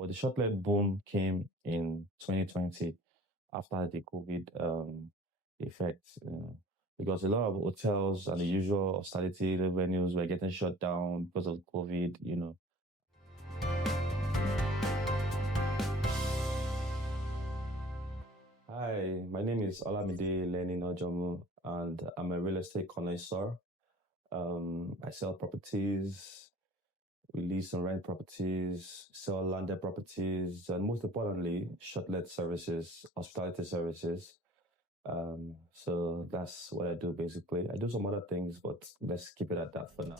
But the shortlet boom came in 2020 after the COVID effect, because a lot of hotels and the usual hospitality venues were getting shut down because of COVID. Hi, my name is Lenny Ojomu, and I'm a real estate connoisseur. I sell properties, we lease and rent properties, sell landed properties, and most importantly, shortlet services, hospitality services. So that's what I do basically. I do some other things, but let's keep it at that for now.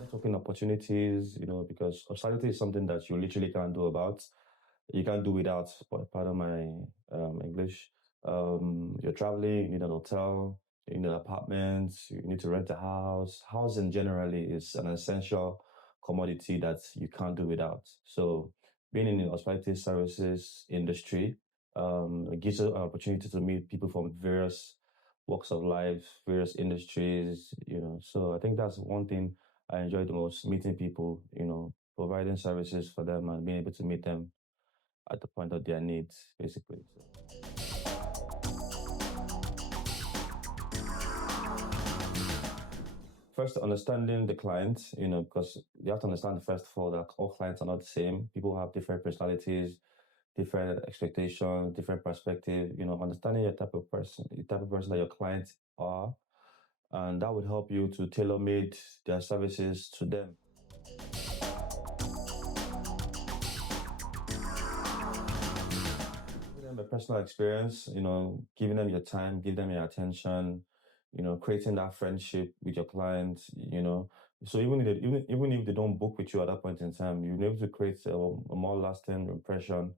Networking opportunities, because hospitality is something that you literally can't do about. You can't do without, pardon my English. You're traveling, you need an hotel, you need an apartment, you need to rent a house. Housing generally is an essential commodity that you can't do without. So being in the hospitality services industry gives you an opportunity to meet people from various walks of life, various industries, So I think that's one thing I enjoy the most, meeting people, providing services for them and being able to meet them at the point of their needs, basically. First, understanding the client, because you have to understand first of all that all clients are not the same. People have different personalities, different expectations, different perspective. Understanding your type of person, the type of person that your clients are, and that would help you to tailor-made their services to them. Giving them a personal experience, giving them your time, give them your attention, creating that friendship with your clients, So even if they don't book with you at that point in time, you'll be able to create a more lasting impression,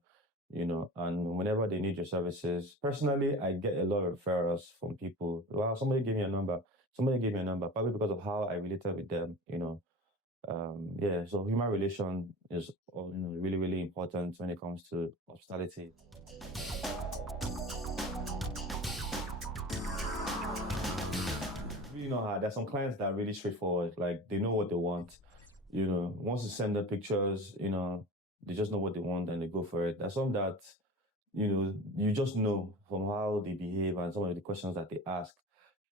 and whenever they need your services. Personally, I get a lot of referrals from people. Wow, somebody gave me a number, probably because of how I related with them, so human relation is really, really important when it comes to hospitality. There's some clients that are really straightforward. Like they know what they want. Once you send them pictures, they just know what they want and they go for it. There's some that, you just know from how they behave and some of the questions that they ask.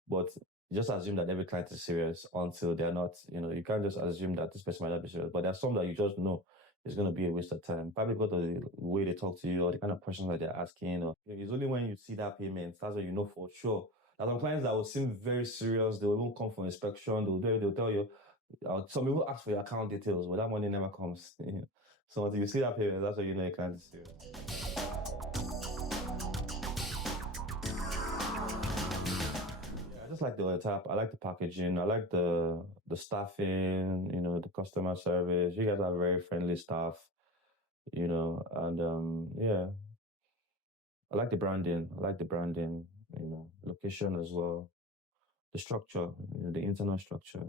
But just assume that every client is serious until they're not. You can't just assume that this person might not be serious. But there's some that you just know it's going to be a waste of time. Probably because of the way they talk to you or the kind of questions that they're asking. Or it's only when you see that payment, that's when you know for sure. There's some clients that will seem very serious. They won't come for inspection. They'll tell you. Some people ask for your account details, but that money never comes. So until you see that payment, that's when you know your client is serious. I just like the tap. I like the packaging. I like the staffing. The customer service. You guys are very friendly staff. And yeah, I like the branding. Location as well. The structure. The internal structure.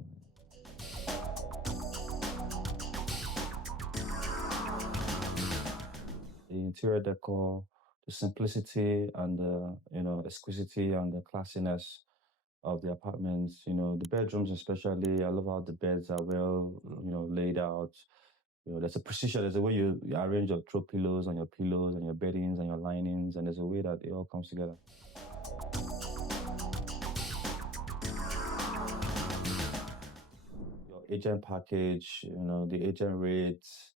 The interior decor, the simplicity and the exquisity and the classiness of the apartments. The bedrooms especially. I love how the beds are well laid out. There's a precision. There's a way you arrange your throw pillows and your beddings and your linings, and there's a way that it all comes together. Your agent package, the agent rates,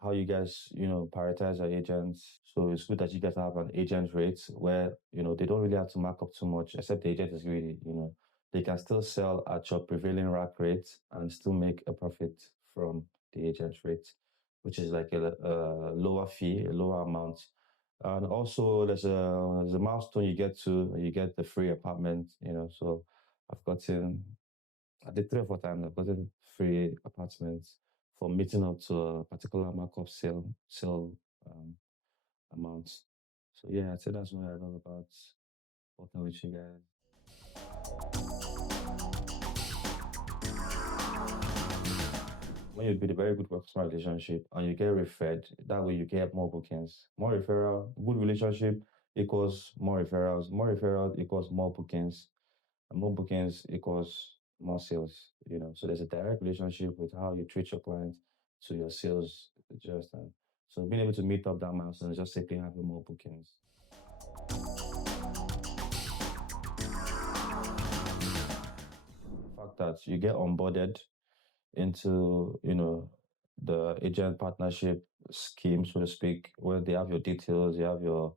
how you guys, prioritize your agents. So it's good that you guys have an agent rate where, they don't really have to mark up too much, except the agent is greedy, They can still sell at your prevailing rack rate and still make a profit from the agent rate, which is like a lower fee, a lower amount. And also there's a milestone you get the free apartment, So I did 3 or 4 times, I've gotten free apartments for meeting up to a particular markup sale amounts. So yeah, I'd say that's what I love about working with you guys. When you build a very good customer relationship and you get referred, that way you get more bookings. More referral, good relationship equals more referrals. More referrals equals more bookings. And more bookings equals more sales. So there's a direct relationship with how you treat your client to your sales. Just so being able to meet up that milestone is just simply having more bookings. The fact that you get onboarded into the agent partnership scheme, so to speak, where they have your details, you have your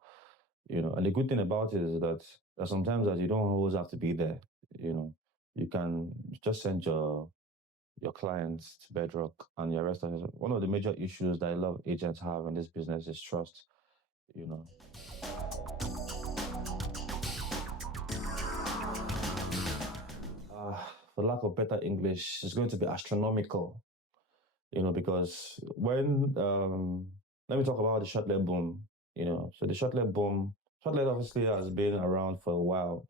and the good thing about it is that sometimes that you don't always have to be there. You can just send your clients to Bedrock and your rest of it. One of the major issues that a lot of agents have in this business is trust. You know, for lack of better English, it's going to be astronomical. Because when let me talk about the shortlet boom. So the shortlet obviously has been around for a while.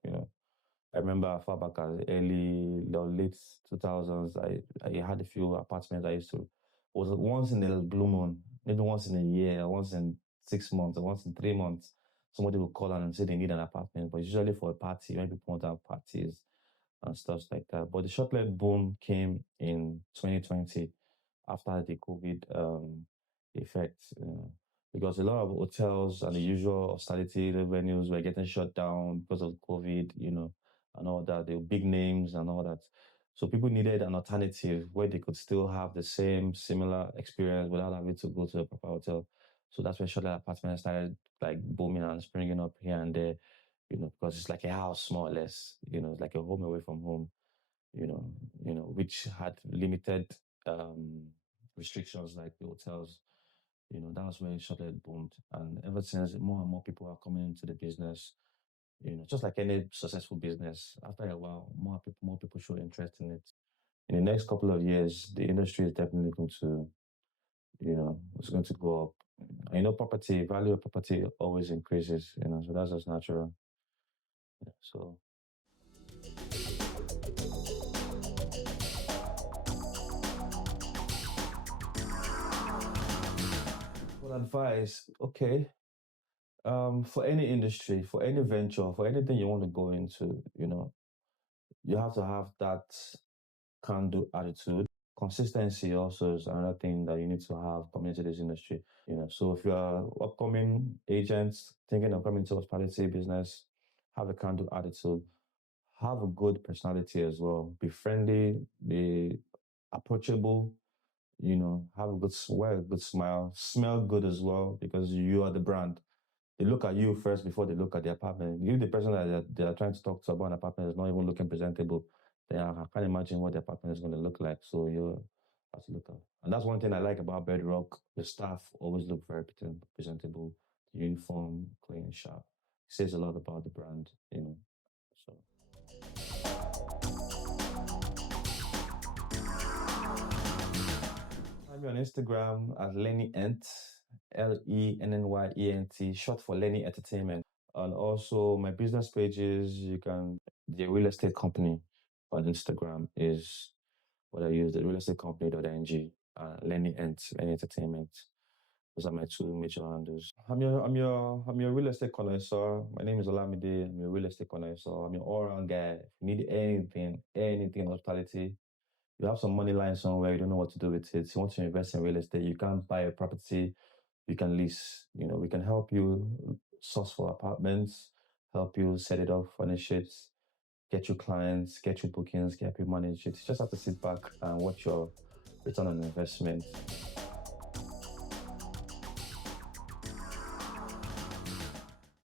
I remember far back as early or late 2000s, I had a few apartments I used to. It was once in a blue moon, maybe once in a year, once in 6 months, or once in 3 months. Somebody will call and say they need an apartment, but usually for a party, when people want to have parties and stuff like that. But the shortlet boom came in 2020 after the COVID effect, because a lot of hotels and the usual hospitality venues were getting shut down because of COVID, and all that, the big names and all that. So people needed an alternative where they could still have the same similar experience without having to go to a proper hotel. So that's where shuttle apartments started like booming and springing up here and there, because it's like a house more or less, it's like a home away from home, which had limited um, restrictions like the hotels. That was when shuttle boomed, and ever since, more and more people are coming into the business. Just like any successful business, after a while, more people show interest in it. In the next couple of years, the industry is definitely going to, it's going to go up. Property value of property always increases. So that's just natural. So for advice, okay, for any industry, for any venture, for anything you want to go into, you have to have that can-do attitude. Consistency also is another thing that you need to have coming into this industry. So if you're upcoming agents thinking of coming into hospitality business, have a can-do attitude, have a good personality as well. Be friendly, be approachable. Have a good wear a good smile, smell good as well because you are the brand. They look at you first before they look at the apartment. If the person that they are trying to talk to about an apartment is not even looking presentable, then I can't imagine what the apartment is going to look like. So you have to look at. And that's one thing I like about Bedrock. The staff always look very presentable, uniform, clean, sharp. It says a lot about the brand. So find me on Instagram at Lenny Ent, LENNYENT, short for Lenny Entertainment. And also my business pages, the real estate company on Instagram is what I use, the real estate company.ng, Lenny Ent, Lenny Entertainment. Those are my two major handles. I'm your real estate connoisseur. My name is Olamide. I'm your real estate connoisseur. I'm your all-around guy. If you need anything in hospitality, you have some money lying somewhere, you don't know what to do with it. You want to invest in real estate, you can't buy a property, you can lease. We can help you source for apartments, help you set it up, furnish it, get you clients, get you bookings, get you manage it. You just have to sit back and watch your return on investment.